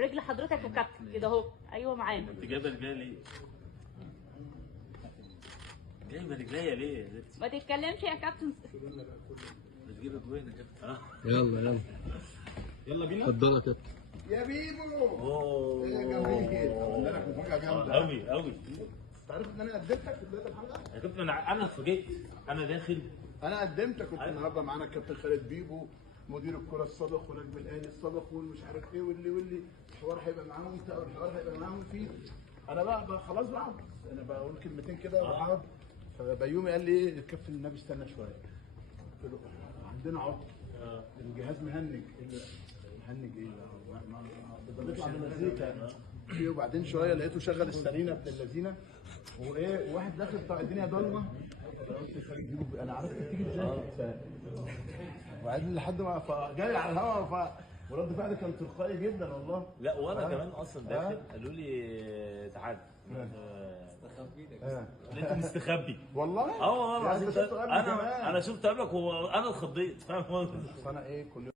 رجل حضرتك يا كابتن كده اهو. ايوه معانا. انت جايبه رجليا ليه؟ جايبه رجليا ليه؟ ما تتكلمش يا كابتن. بتجيب اجوان يا كابتن. يلا يلا بينا. اتفضل يا كابتن. يا بيبو. اوه يا جميل. عملنا لك مفاجأة جامدة. قوي قوي. انت عارف ان انا قدمتك في بداية الحلقة؟ يا كابتن انا اتفاجئت. انا داخل انا قدمتك. كنت النهارده معانا الكابتن خالد بيبو مدير الكرة السابق ونجم الاهلي السابق والمش عارف ايه واللي الحوار هيبقى معاهم انت او الحوار هيبقى معاهم فيه. انا بقى خلاص بقى انا بقول كلمتين كده وبقعد. فبيومي قال لي ايه الكابتن النبي استنى شويه. قلت له عندنا عطل. الجهاز مهنج. مهنج ايه؟ بيطلع بمزيكا. وبعدين شويه لقيته شغل السرينه ابن اللذينه وايه واحد داخل بتاع الدنيا ضلمه. قلت خليك جيبه انا عرفت تيجي ازاي. وبعدين لحد ما فجاي على الهواء ورد فعلي كان تلقائي جدا والله. لا وانا كمان اصلا داخل قالوا لي تعالى انت مستخبي والله والله العظيم. انا شفت قبلك وانا اتخضيت فاهم. انا ايه كل